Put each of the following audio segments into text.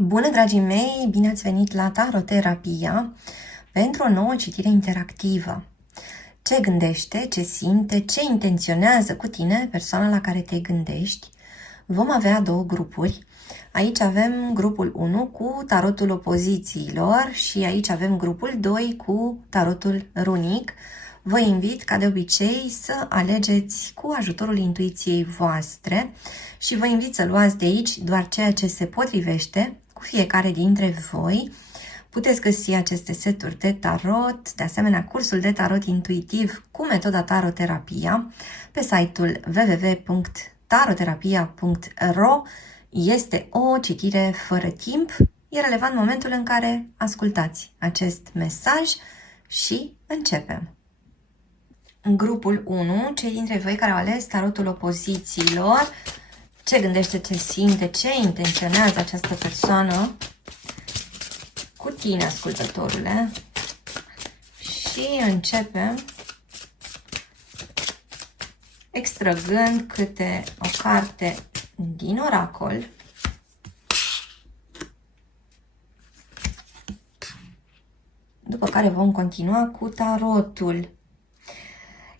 Bună, dragii mei! Bine ați venit la Taroterapia pentru o nouă citire interactivă. Ce gândește, ce simte, ce intenționează cu tine persoana la care te gândești? Vom avea două grupuri. Aici avem grupul 1 cu tarotul opozițiilor și aici avem grupul 2 cu tarotul runic. Vă invit, ca de obicei, să alegeți cu ajutorul intuiției voastre și vă invit să luați de aici doar ceea ce se potrivește cu fiecare dintre voi. Puteți găsi aceste seturi de tarot, de asemenea cursul de tarot intuitiv cu metoda Taroterapia pe site-ul www.taroterapia.ro. Este o citire fără timp, e relevant momentul în care ascultați acest mesaj și începem. În grupul 1, cei dintre voi care au ales tarotul opozițiilor, ce gândește, ce simte, ce intenționează această persoană cu tine, ascultătorule. Și începem extrăgând câte o carte din oracol. După care vom continua cu tarotul.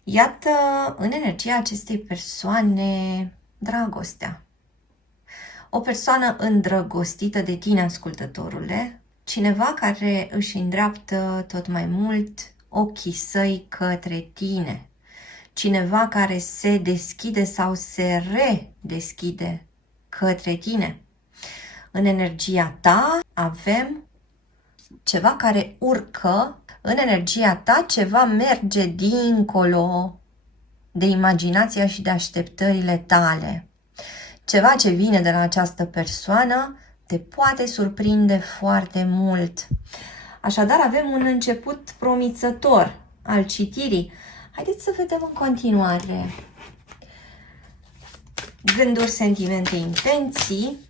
Iată, în energia acestei persoane, dragostea. O persoană îndrăgostită de tine, ascultătorule, cineva care își îndreaptă tot mai mult ochii săi către tine, cineva care se deschide sau se redeschide către tine. În energia ta avem ceva care urcă, în energia ta ceva merge dincolo de imaginația și de așteptările tale. Ceva ce vine de la această persoană te poate surprinde foarte mult. Așadar, avem un început promițător al citirii. Haideți să vedem în continuare gânduri, sentimente, intenții.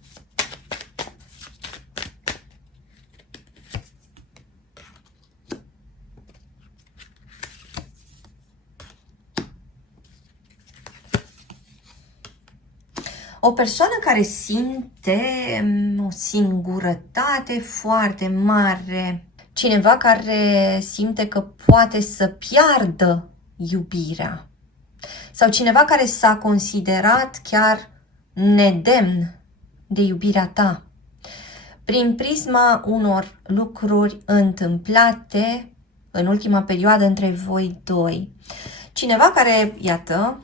O persoană care simte o singurătate foarte mare, cineva care simte că poate să piardă iubirea sau cineva care s-a considerat chiar nedemn de iubirea ta prin prisma unor lucruri întâmplate în ultima perioadă între voi doi. Cineva care, iată,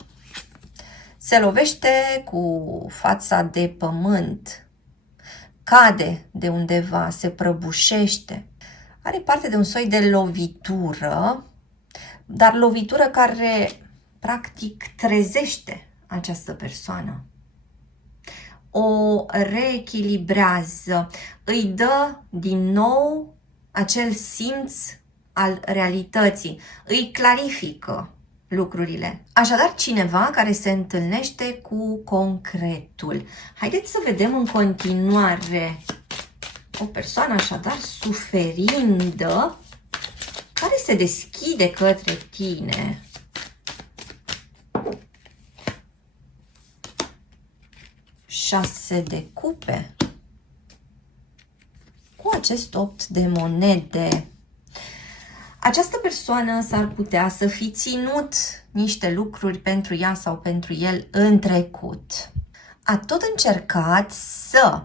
se lovește cu fața de pământ, cade de undeva, se prăbușește, are parte de un soi de lovitură, dar lovitură care practic trezește această persoană, o reechilibrează, îi dă din nou acel simț al realității, îi clarifică lucrurile. Așadar, cineva care se întâlnește cu concretul. Haideți să vedem în continuare o persoană așadar suferindă care se deschide către tine. Șase de cupe cu acest 8 de monede. Această persoană s-ar putea să fi ținut niște lucruri pentru ea sau pentru el în trecut. A tot încercat să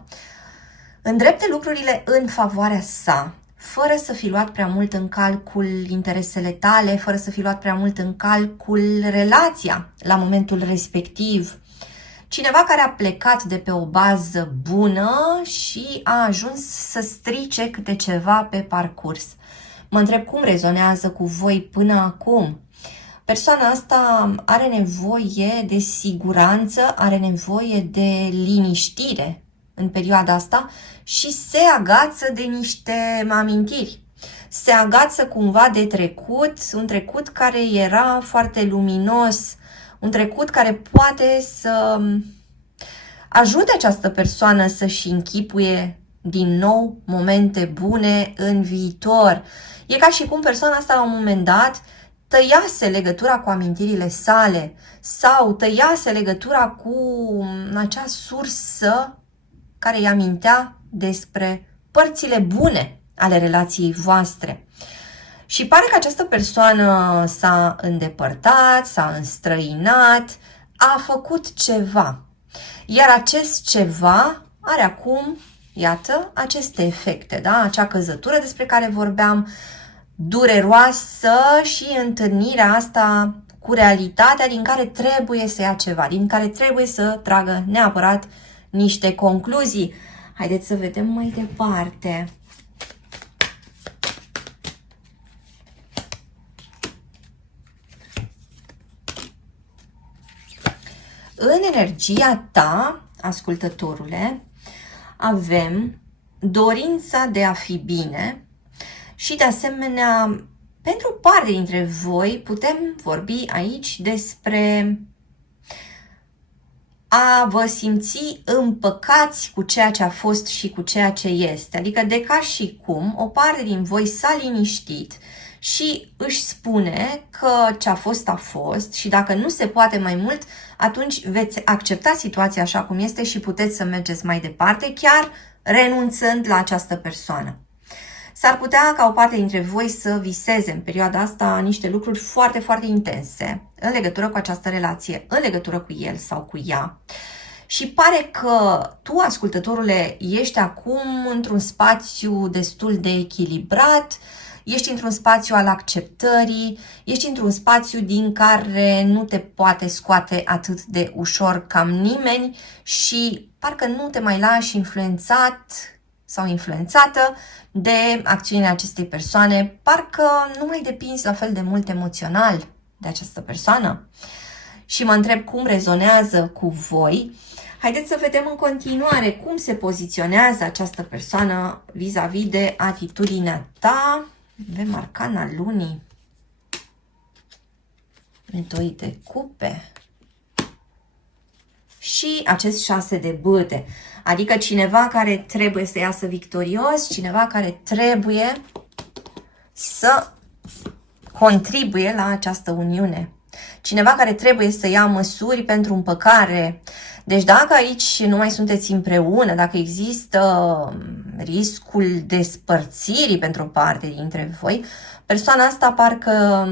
îndrepte lucrurile în favoarea sa, fără să fi luat prea mult în calcul interesele tale, fără să fi luat prea mult în calcul relația la momentul respectiv. Cineva care a plecat de pe o bază bună și a ajuns să strice câte ceva pe parcurs. Mă întreb cum rezonează cu voi până acum. Persoana asta are nevoie de siguranță, are nevoie de liniștire în perioada asta și se agață de niște amintiri. Se agață cumva de trecut, un trecut care era foarte luminos, un trecut care poate să ajute această persoană să-și închipuie din nou momente bune în viitor. E ca și cum persoana asta la un moment dat tăiase legătura cu amintirile sale sau tăiase legătura cu acea sursă care îi amintea despre părțile bune ale relației voastre. Și pare că această persoană s-a îndepărtat, s-a înstrăinat, a făcut ceva. Iar acest ceva are acum, iată, aceste efecte, da? Acea căzătură despre care vorbeam, dureroasă, și întâlnirea asta cu realitatea din care trebuie să ia ceva, din care trebuie să tragă neapărat niște concluzii. Haideți să vedem mai departe. În energia ta, ascultătorule, avem dorința de a fi bine și, de asemenea, pentru parte dintre voi putem vorbi aici despre a vă simți împăcați cu ceea ce a fost și cu ceea ce este. Adică de ca și cum o parte din voi s-a liniștit și își spune că ce a fost și dacă nu se poate mai mult, atunci veți accepta situația așa cum este și puteți să mergeți mai departe, chiar renunțând la această persoană. S-ar putea ca o parte dintre voi să viseze în perioada asta niște lucruri foarte, foarte intense în legătură cu această relație, în legătură cu el sau cu ea. Și pare că tu, ascultătorule, ești acum într-un spațiu destul de echilibrat, ești într-un spațiu al acceptării, ești într-un spațiu din care nu te poate scoate atât de ușor cam nimeni și parcă nu te mai lași influențat sau influențată de acțiunile acestei persoane, parcă nu mai depinzi la fel de mult emoțional de această persoană. Și mă întreb cum rezonează cu voi. Haideți să vedem în continuare cum se poziționează această persoană vis-a-vis de atitudinea ta. Avem arcana lunii, 2 de cupe și acest 6 de bâte. Adică cineva care trebuie să iasă victorios, cineva care trebuie să contribuie la această uniune. Cineva care trebuie să ia măsuri pentru împăcare. Deci dacă aici nu mai sunteți împreună, dacă există riscul despărțirii pentru o parte dintre voi, persoana asta parcă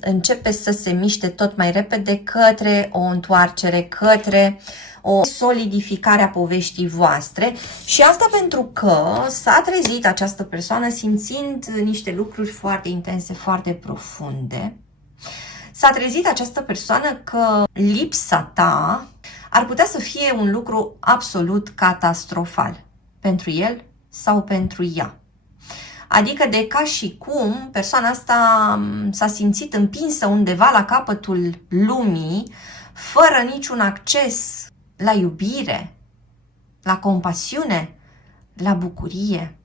începe să se miște tot mai repede către o întoarcere, către o solidificare a poveștii voastre. Și asta pentru că s-a trezit această persoană simțind niște lucruri foarte intense, foarte profunde. S-a trezit această persoană că lipsa ta ar putea să fie un lucru absolut catastrofal pentru el sau pentru ea. Adică de ca și cum persoana asta s-a simțit împinsă undeva la capătul lumii, fără niciun acces la iubire, la compasiune, la bucurie.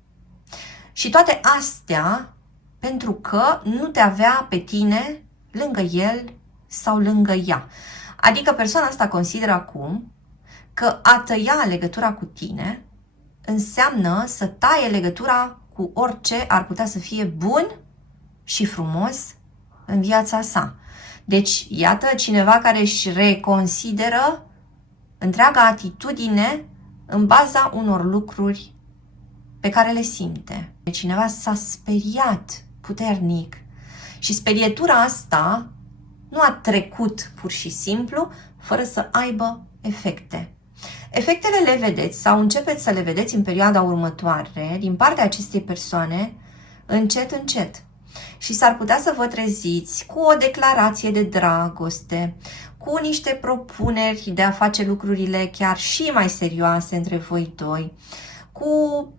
Și toate astea pentru că nu te avea pe tine lângă el sau lângă ea. Adică persoana asta consideră acum că a tăia legătura cu tine înseamnă să taie legătura cu orice ar putea să fie bun și frumos în viața sa. Deci, iată cineva care își reconsideră întreaga atitudine în baza unor lucruri pe care le simte. Cineva s-a speriat puternic și sperietura asta nu a trecut pur și simplu fără să aibă efecte. Efectele le vedeți sau începeți să le vedeți în perioada următoare din partea acestei persoane încet, încet. Și s-ar putea să vă treziți cu o declarație de dragoste, cu niște propuneri de a face lucrurile chiar și mai serioase între voi doi, cu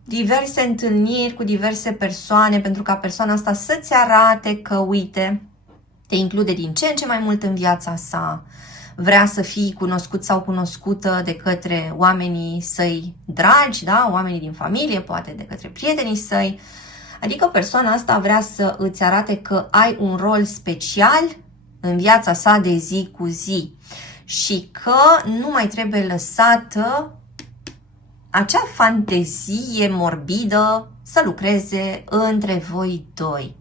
diverse întâlniri, cu diverse persoane, pentru ca persoana asta să-ți arate că, uite, te include din ce în ce mai mult în viața sa, vrea să fii cunoscut sau cunoscută de către oamenii săi dragi, da? Oamenii din familie, poate de către prietenii săi. Adică persoana asta vrea să îți arate că ai un rol special în viața sa de zi cu zi și că nu mai trebuie lăsată acea fantezie morbidă să lucreze între voi doi.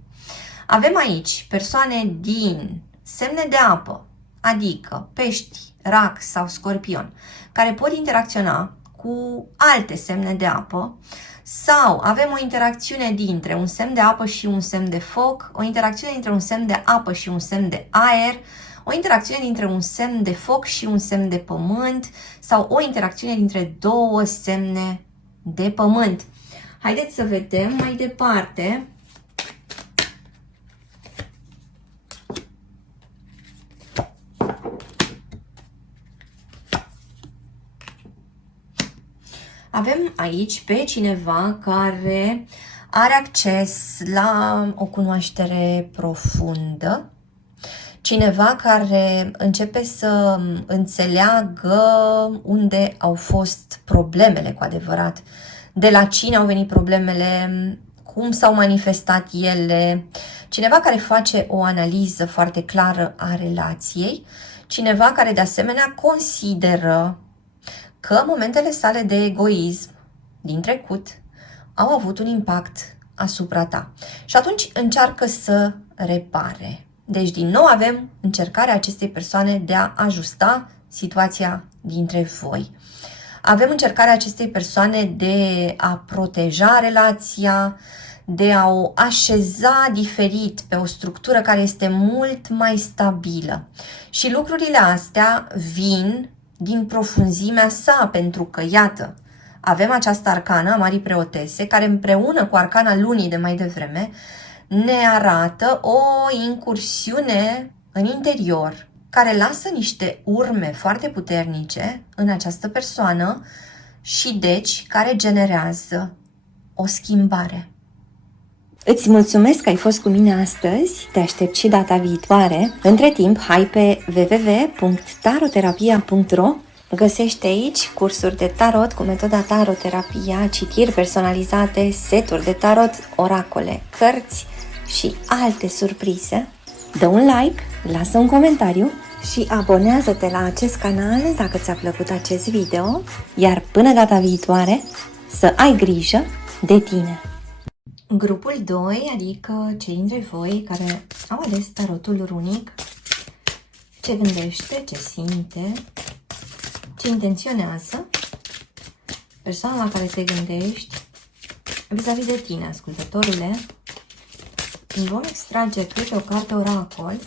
Avem aici persoane din semne de apă, adică pești, rac sau scorpion, care pot interacționa cu cu alte semne de apă sau avem o interacțiune dintre un semn de apă și un semn de foc, o interacțiune dintre un semn de apă și un semn de aer, o interacțiune dintre un semn de foc și un semn de pământ sau o interacțiune dintre două semne de pământ. Haideți să vedem mai departe. Avem aici pe cineva care are acces la o cunoaștere profundă, cineva care începe să înțeleagă unde au fost problemele cu adevărat, de la cine au venit problemele, cum s-au manifestat ele, cineva care face o analiză foarte clară a relației, cineva care de asemenea consideră că momentele sale de egoism din trecut au avut un impact asupra ta. Și atunci încearcă să repare. Deci, din nou, avem încercarea acestei persoane de a ajusta situația dintre voi. Avem încercarea acestei persoane de a proteja relația, de a o așeza diferit pe o structură care este mult mai stabilă. Și lucrurile astea vin din profunzimea sa, pentru că, iată, avem această arcană a Marii Preotese, care împreună cu arcana lunii de mai devreme ne arată o incursiune în interior, care lasă niște urme foarte puternice în această persoană și deci care generează o schimbare. Îți mulțumesc că ai fost cu mine astăzi, te aștept și data viitoare. Între timp, hai pe www.taroterapia.ro. Găsești aici cursuri de tarot cu metoda taroterapia, citiri personalizate, seturi de tarot, oracole, cărți și alte surprize. Dă un like, lasă un comentariu și abonează-te la acest canal dacă ți-a plăcut acest video, iar până data viitoare să ai grijă de tine! Grupul 2, adică cei dintre voi care au ales tarotul runic, ce gândește, ce simte, ce intenționează persoana la care te gândești vis-a-vis de tine, ascultătorule. Vom extrage câte o carte oracol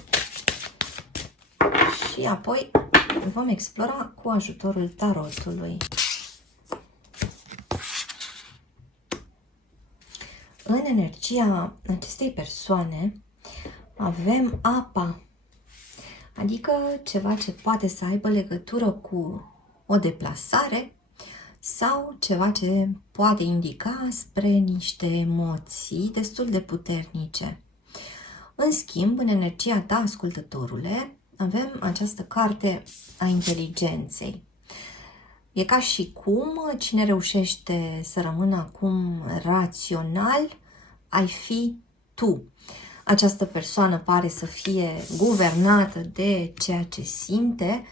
și apoi vom explora cu ajutorul tarotului. În energia acestei persoane avem apa, adică ceva ce poate să aibă legătură cu o deplasare sau ceva ce poate indica spre niște emoții destul de puternice. În schimb, în energia ta, ascultătorule, avem această carte a inteligenței. E ca și cum cine reușește să rămână acum rațional, ai fi tu. Această persoană pare să fie guvernată de ceea ce simte,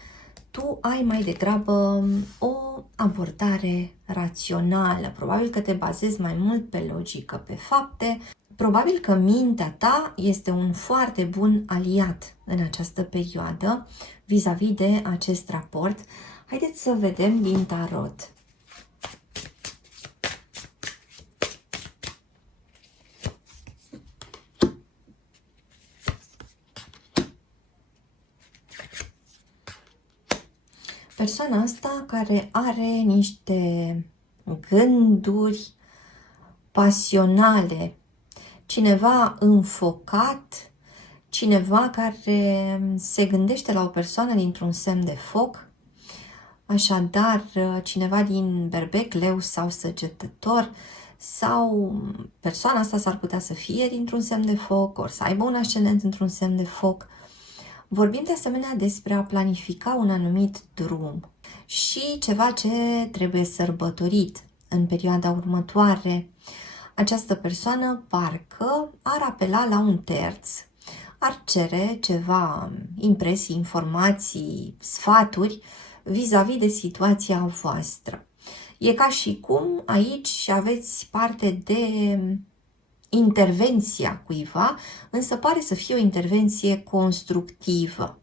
tu ai mai degrabă o abordare rațională. Probabil că te bazezi mai mult pe logică, pe fapte. Probabil că mintea ta este un foarte bun aliat în această perioadă vis-a-vis de acest raport. Haideți să vedem din tarot. Persoana asta care are niște gânduri pasionale, cineva înfocat, cineva care se gândește la o persoană dintr-un semn de foc, așadar cineva din Berbec, Leu sau Săgetător, sau persoana asta s-ar putea să fie dintr-un semn de foc, ori să aibă un ascendent într-un semn de foc. Vorbim de asemenea despre a planifica un anumit drum și ceva ce trebuie sărbătorit în perioada următoare. Această persoană parcă ar apela la un terț, ar cere ceva impresii, informații, sfaturi vis-a-vis de situația voastră. E ca și cum aici aveți parte de intervenția cuiva, însă pare să fie o intervenție constructivă.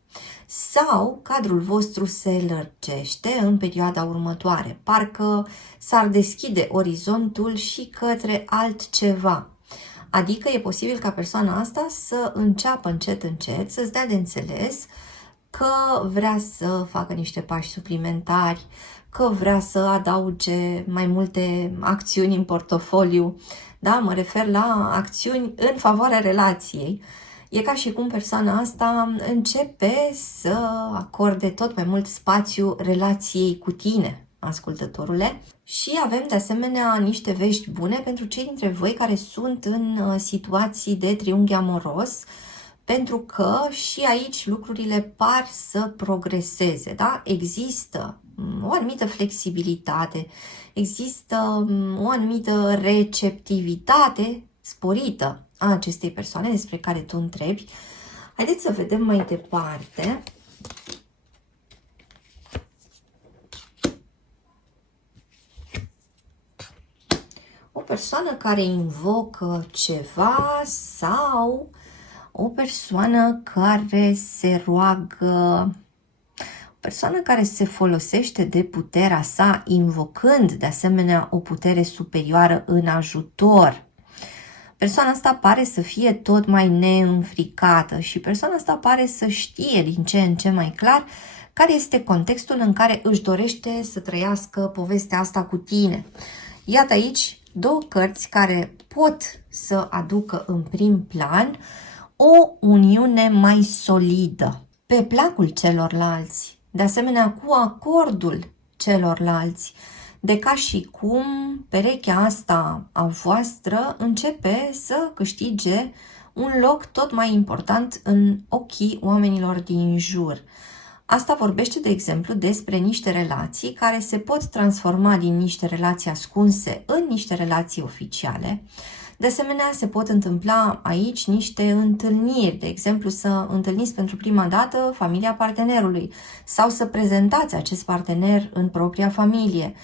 sau cadrul vostru se lărgește în perioada următoare. Parcă s-ar deschide orizontul și către altceva. Adică e posibil ca persoana asta să înceapă încet să-ți dea de înțeles că vrea să facă niște pași suplimentari, că vrea să adauge mai multe acțiuni în portofoliu. Da, mă refer la acțiuni în favoarea relației. E ca și cum persoana asta începe să acorde tot mai mult spațiu relației cu tine, ascultătorule. Și avem de asemenea niște vești bune pentru cei dintre voi care sunt în situații de triunghi amoros, pentru că și aici lucrurile par să progreseze, da? Există o anumită flexibilitate, există o anumită receptivitate sporită a acestei persoane despre care tu întrebi. Haideți să vedem mai departe. O persoană care invocă ceva sau o persoană care se roagă, o persoană care se folosește de puterea sa, invocând de asemenea o putere superioară în ajutor. Persoana asta pare să fie tot mai neînfricată și persoana asta pare să știe din ce în ce mai clar care este contextul în care își dorește să trăiască povestea asta cu tine. Iată aici două cărți care pot să aducă în prim plan o uniune mai solidă, pe placul celorlalți, de asemenea cu acordul celorlalți, de ca și cum perechea asta a voastră începe să câștige un loc tot mai important în ochii oamenilor din jur. Asta vorbește, de exemplu, despre niște relații care se pot transforma din niște relații ascunse în niște relații oficiale. De asemenea, se pot întâmpla aici niște întâlniri, de exemplu să întâlniți pentru prima dată familia partenerului sau să prezentați acest partener în propria familie.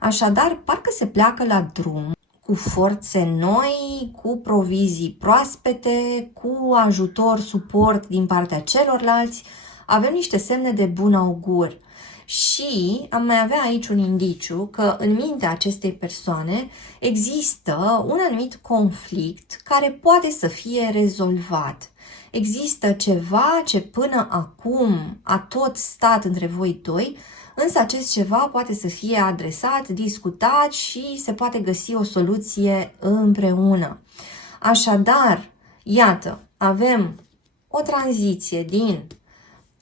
Așadar, parcă se pleacă la drum cu forțe noi, cu provizii proaspete, cu ajutor, suport din partea celorlalți. Avem niște semne de bun augur. Și am mai avea aici un indiciu că în mintea acestei persoane există un anumit conflict care poate să fie rezolvat. Există ceva ce până acum a tot stat între voi doi, însă acest ceva poate să fie adresat, discutat și se poate găsi o soluție împreună. Așadar, iată, avem o tranziție din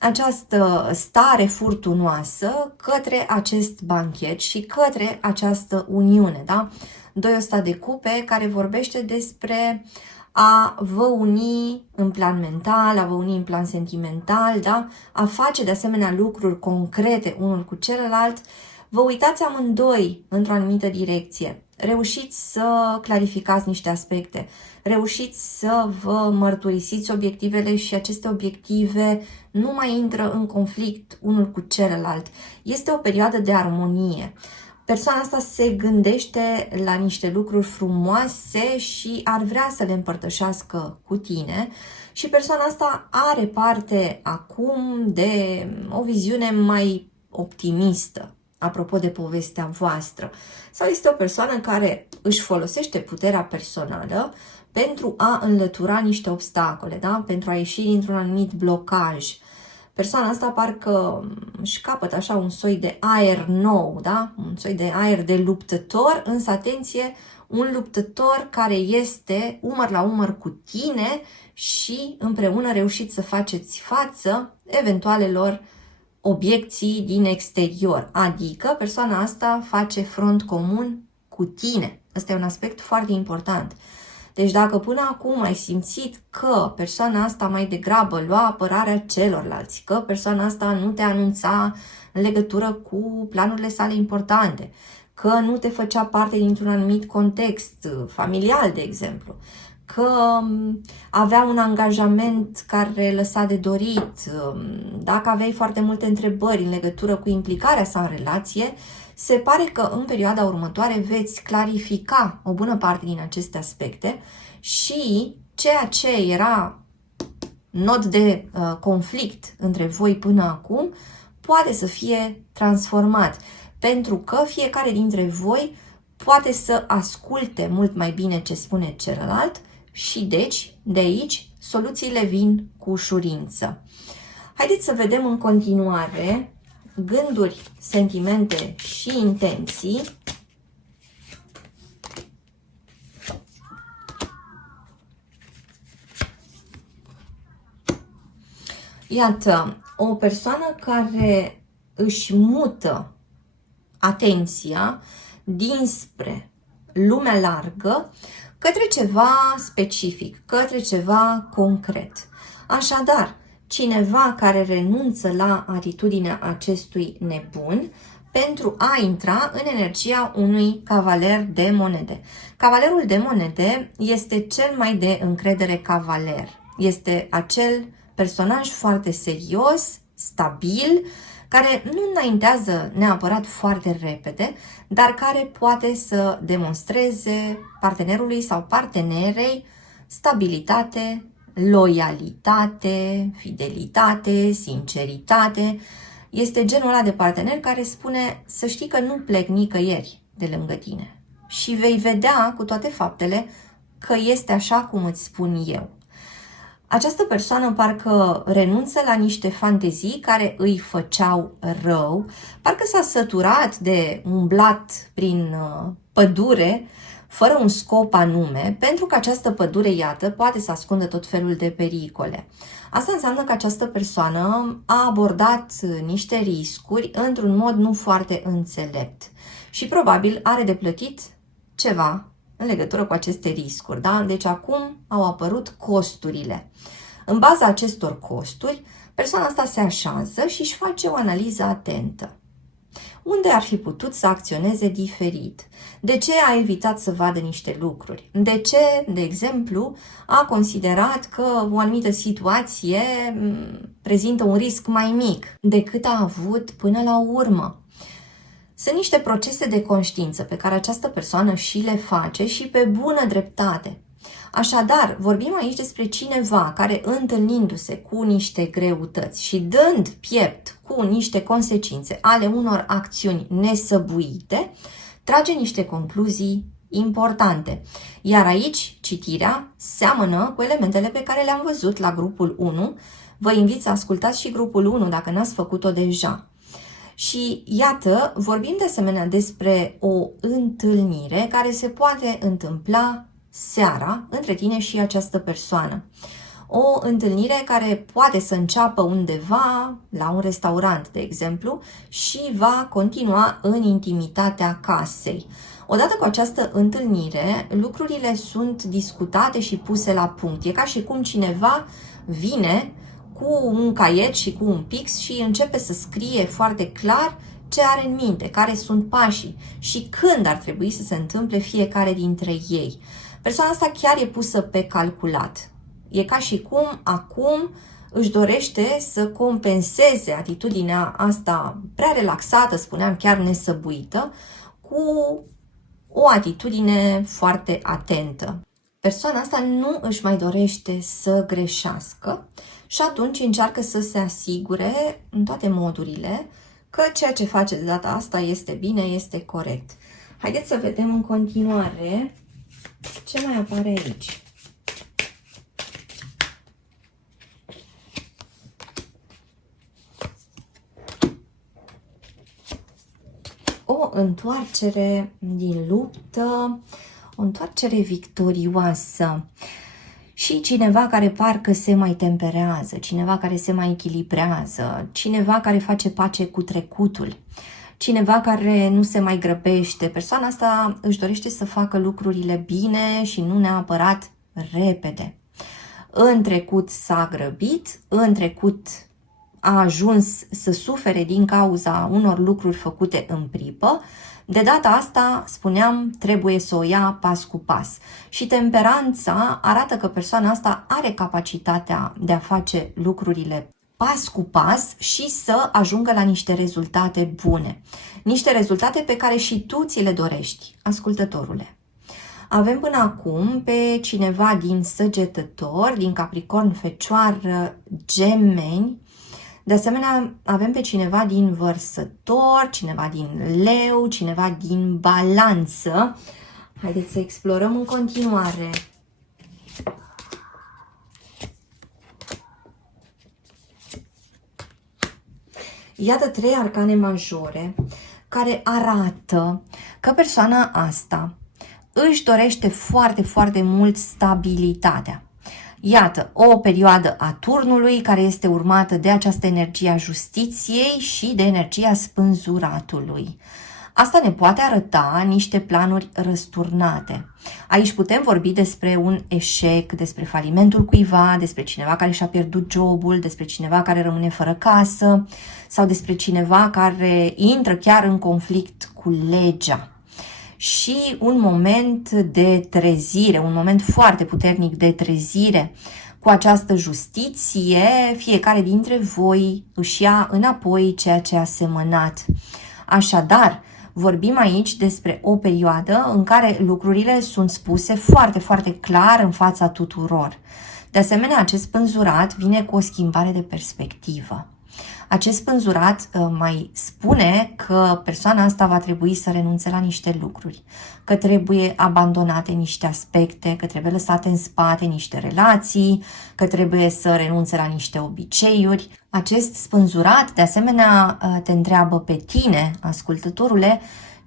această stare furtunoasă către acest banchet și către această uniune, da? Doi ăsta de cupe care vorbește despre a vă uni în plan mental, a vă uni în plan sentimental, da? A face de asemenea lucruri concrete unul cu celălalt. Vă uitați amândoi într-o anumită direcție. Reușiți să clarificați niște aspecte, reușiți să vă mărturisiți obiectivele și aceste obiective nu mai intră în conflict unul cu celălalt. Este o perioadă de armonie. Persoana asta se gândește la niște lucruri frumoase și ar vrea să le împărtășească cu tine și persoana asta are parte acum de o viziune mai optimistă. Apropo de povestea voastră, sau este o persoană care își folosește puterea personală pentru a înlătura niște obstacole, da? Pentru a ieși dintr-un anumit blocaj. Persoana asta parcă își capătă așa un soi de aer nou, da? Un soi de aer de luptător, însă atenție, un luptător care este umăr la umăr cu tine și împreună reușiți să faceți față eventualelor obiecții din exterior, adică persoana asta face front comun cu tine. Ăsta e un aspect foarte important. Deci dacă până acum ai simțit că persoana asta mai degrabă lua apărarea celorlalți, că persoana asta nu te anunța în legătură cu planurile sale importante, că nu te făcea parte dintr-un anumit context familial, de exemplu, că avea un angajament care lăsa de dorit, dacă aveai foarte multe întrebări în legătură cu implicarea sa în relație, se pare că în perioada următoare veți clarifica o bună parte din aceste aspecte și ceea ce era nod de conflict între voi până acum poate să fie transformat, pentru că fiecare dintre voi poate să asculte mult mai bine ce spune celălalt și deci, de aici, soluțiile vin cu ușurință. Haideți să vedem în continuare gânduri, sentimente și intenții. Iată, o persoană care își mută atenția dinspre lumea largă către ceva specific, către ceva concret. Așadar, cineva care renunță la atitudinea acestui nebun pentru a intra în energia unui cavaler de monede. Cavalerul de monede este cel mai de încredere cavaler. Este acel personaj foarte serios, stabil, care nu înaintează neapărat foarte repede, dar care poate să demonstreze partenerului sau partenerei stabilitate, loialitate, fidelitate, sinceritate. Este genul ăla de partener care spune să știi că nu plec nicăieri de lângă tine și vei vedea cu toate faptele că este așa cum îți spun eu. Această persoană parcă renunță la niște fantezii care îi făceau rău, parcă s-a săturat de umblat prin pădure fără un scop anume, pentru că această pădure, iată, poate să ascundă tot felul de pericole. Asta înseamnă că această persoană a abordat niște riscuri într-un mod nu foarte înțelept și probabil are de plătit ceva în legătură cu aceste riscuri, da? Deci acum au apărut costurile. În baza acestor costuri, persoana asta se așează și își face o analiză atentă. Unde ar fi putut să acționeze diferit? De ce a evitat să vadă niște lucruri? De ce, de exemplu, a considerat că o anumită situație prezintă un risc mai mic decât a avut până la urmă? Sunt niște procese de conștiință pe care această persoană și le face și pe bună dreptate. Așadar, vorbim aici despre cineva care, întâlnindu-se cu niște greutăți și dând piept cu niște consecințe ale unor acțiuni nesăbuite, trage niște concluzii importante. Iar aici, citirea seamănă cu elementele pe care le-am văzut la grupul 1. Vă invit să ascultați și grupul 1 dacă n-ați făcut-o deja. Și iată, vorbim de asemenea despre o întâlnire care se poate întâmpla seara între tine și această persoană. O întâlnire care poate să înceapă undeva, la un restaurant, de exemplu, și va continua în intimitatea casei. Odată cu această întâlnire, lucrurile sunt discutate și puse la punct. E ca și cum cineva vine cu un caiet și cu un pix și începe să scrie foarte clar ce are în minte, care sunt pașii și când ar trebui să se întâmple fiecare dintre ei. Persoana asta chiar e pusă pe calculat. E ca și cum acum își dorește să compenseze atitudinea asta prea relaxată, spuneam chiar nesăbuită, cu o atitudine foarte atentă. Persoana asta nu își mai dorește să greșească și atunci încearcă să se asigure în toate modurile că ceea ce face de data asta este bine, este corect. Haideți să vedem în continuare ce mai apare aici. O întoarcere din luptă, o întoarcere victorioasă. Și cineva care parcă se mai temperează, cineva care se mai echilibrează, cineva care face pace cu trecutul, cineva care nu se mai grăbește. Persoana asta își dorește să facă lucrurile bine și nu neapărat repede. În trecut s-a grăbit, în trecut a ajuns să sufere din cauza unor lucruri făcute în pripă. De data asta, spuneam, trebuie să o ia pas cu pas. Și temperanța arată că persoana asta are capacitatea de a face lucrurile pas cu pas și să ajungă la niște rezultate bune. Niște rezultate pe care și tu ți le dorești, ascultătorule. Avem până acum pe cineva din Săgetător, din Capricorn, Fecioară, Gemeni. De asemenea, avem pe cineva din Vărsător, cineva din Leu, cineva din Balanță. Haideți să explorăm în continuare. Iată 3 arcane majore care arată că persoana asta își dorește foarte, foarte mult stabilitatea. Iată, o perioadă a turnului care este urmată de această energie a justiției și de energia spânzuratului. Asta ne poate arăta niște planuri răsturnate. Aici putem vorbi despre un eșec, despre falimentul cuiva, despre cineva care și-a pierdut jobul, despre cineva care rămâne fără casă sau despre cineva care intră chiar în conflict cu legea. Și un moment de trezire, un moment foarte puternic de trezire cu această justiție, fiecare dintre voi își ia înapoi ceea ce a semănat. Așadar, vorbim aici despre o perioadă în care lucrurile sunt spuse foarte, foarte clar în fața tuturor. De asemenea, acest spânzurat vine cu o schimbare de perspectivă. Acest spânzurat mai spune că persoana asta va trebui să renunțe la niște lucruri, că trebuie abandonate niște aspecte, că trebuie lăsate în spate niște relații, că trebuie să renunțe la niște obiceiuri. Acest spânzurat, de asemenea, te întreabă pe tine, ascultătorule,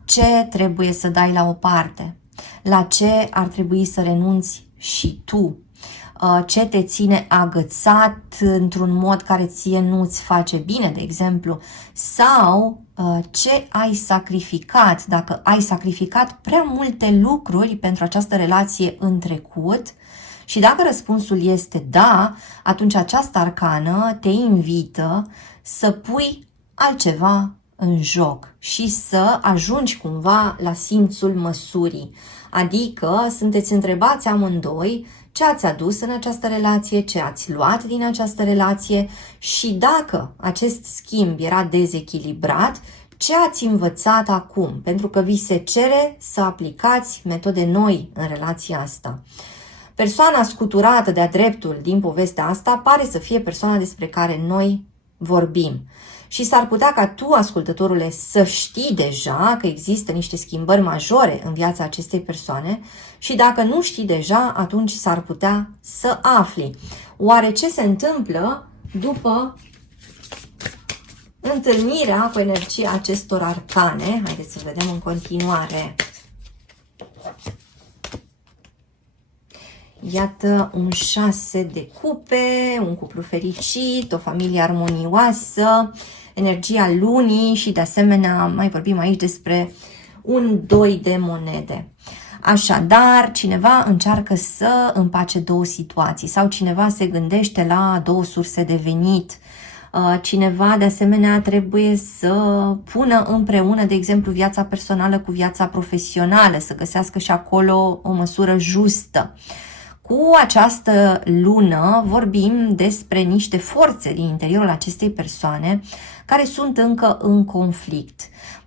ce trebuie să dai la o parte, la ce ar trebui să renunți și tu, ce te ține agățat într-un mod care ție nu-ți face bine, de exemplu, sau ce ai sacrificat, dacă ai sacrificat prea multe lucruri pentru această relație în trecut. Și dacă răspunsul este da, atunci această arcană te invită să pui altceva în joc și să ajungi cumva la simțul măsurii. Adică sunteți întrebați amândoi ce ați adus în această relație, ce ați luat din această relație și dacă acest schimb era dezechilibrat, ce ați învățat acum, pentru că vi se cere să aplicați metode noi în relația asta. Persoana scuturată de-a dreptul din povestea asta pare să fie persoana despre care noi vorbim. Și s-ar putea ca tu, ascultătorule, să știi deja că există niște schimbări majore în viața acestei persoane și dacă nu știi deja, atunci s-ar putea să afli. Oare ce se întâmplă după întâlnirea cu energia acestor arcane? Haideți să vedem în continuare. Iată un 6 de cupe, un cuplu fericit, o familie armonioasă, energia lunii și de asemenea mai vorbim aici despre un 2 de monede. Așadar, cineva încearcă să împace două situații sau cineva se gândește la două surse de venit. Cineva, de asemenea, trebuie să pună împreună, de exemplu, viața personală cu viața profesională, să găsească și acolo o măsură justă. Cu această lună vorbim despre niște forțe din interiorul acestei persoane care sunt încă în conflict.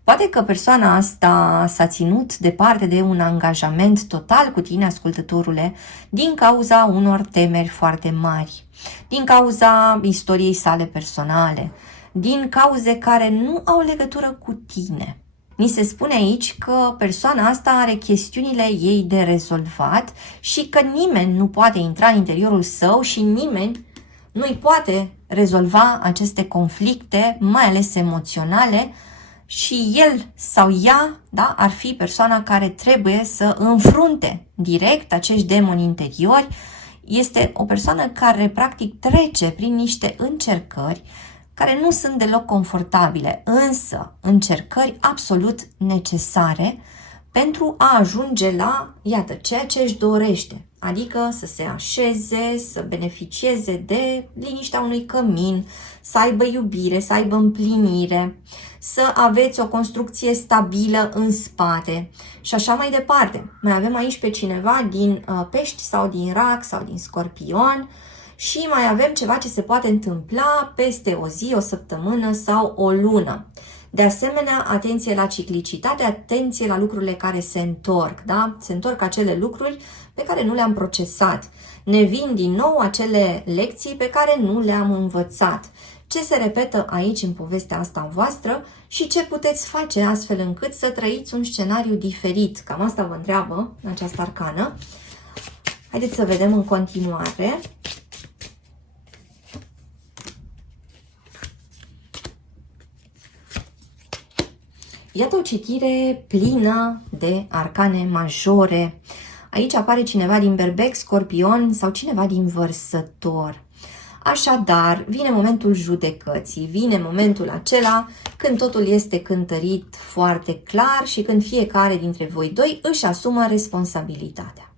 Poate că persoana asta s-a ținut departe de un angajament total cu tine, ascultătorule, din cauza unor temeri foarte mari, din cauza istoriei sale personale, din cauze care nu au legătură cu tine. Ni se spune aici că persoana asta are chestiunile ei de rezolvat și că nimeni nu poate intra în interiorul său și nimeni nu-i poate rezolva aceste conflicte, mai ales emoționale, și el sau ea, da, ar fi persoana care trebuie să înfrunte direct acești demoni interiori. Este o persoană care practic trece prin niște încercări care nu sunt deloc confortabile, însă încercări absolut necesare pentru a ajunge la, iată, ceea ce își dorește, adică să se așeze, să beneficieze de liniștea unui cămin, să aibă iubire, să aibă împlinire, să aveți o construcție stabilă în spate și așa mai departe. Mai avem aici pe cineva din Pești sau din Rac sau din Scorpion și mai avem ceva ce se poate întâmpla peste o zi, o săptămână sau o lună. De asemenea, atenție la ciclicitate, atenție la lucrurile care se întorc, da? Se întorc acele lucruri pe care nu le-am procesat. Ne vin din nou acele lecții pe care nu le-am învățat. Ce se repetă aici în povestea asta voastră și ce puteți face astfel încât să trăiți un scenariu diferit. Cam asta vă întreabă această arcană. Haideți să vedem în continuare. Iată o citire plină de arcane majore. Aici apare cineva din Berbec, Scorpion sau cineva din Vărsător. Așadar, vine momentul judecății, vine momentul acela când totul este cântărit foarte clar și când fiecare dintre voi doi își asumă responsabilitatea.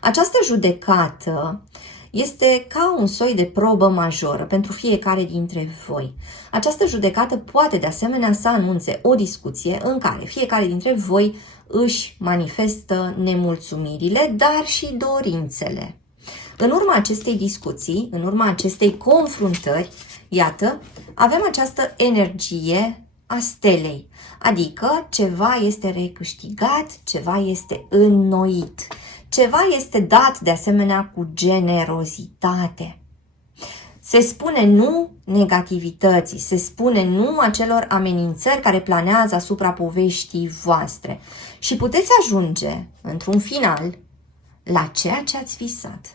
Această judecată este ca un soi de probă majoră pentru fiecare dintre voi. Această judecată poate de asemenea să anunțe o discuție în care fiecare dintre voi își manifestă nemulțumirile, dar și dorințele. În urma acestei discuții, în urma acestei confruntări, iată, avem această energie a stelei, adică ceva este recâștigat, ceva este înnoit, ceva este dat de asemenea cu generozitate. Se spune nu negativității, se spune nu acelor amenințări care planează asupra poveștii voastre și puteți ajunge, într-un final, la ceea ce ați visat.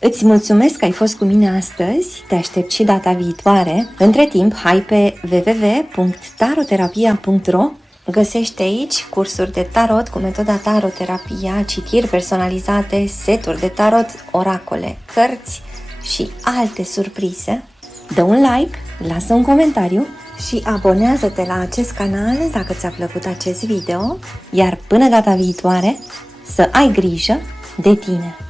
Îți mulțumesc că ai fost cu mine astăzi, te aștept și data viitoare. Între timp, hai pe www.taroterapia.ro. Găsești aici cursuri de tarot cu metoda taroterapia, citiri personalizate, seturi de tarot, oracole, cărți și alte surprize. Dă un like, lasă un comentariu și abonează-te la acest canal dacă ți-a plăcut acest video, iar până data viitoare să ai grijă de tine!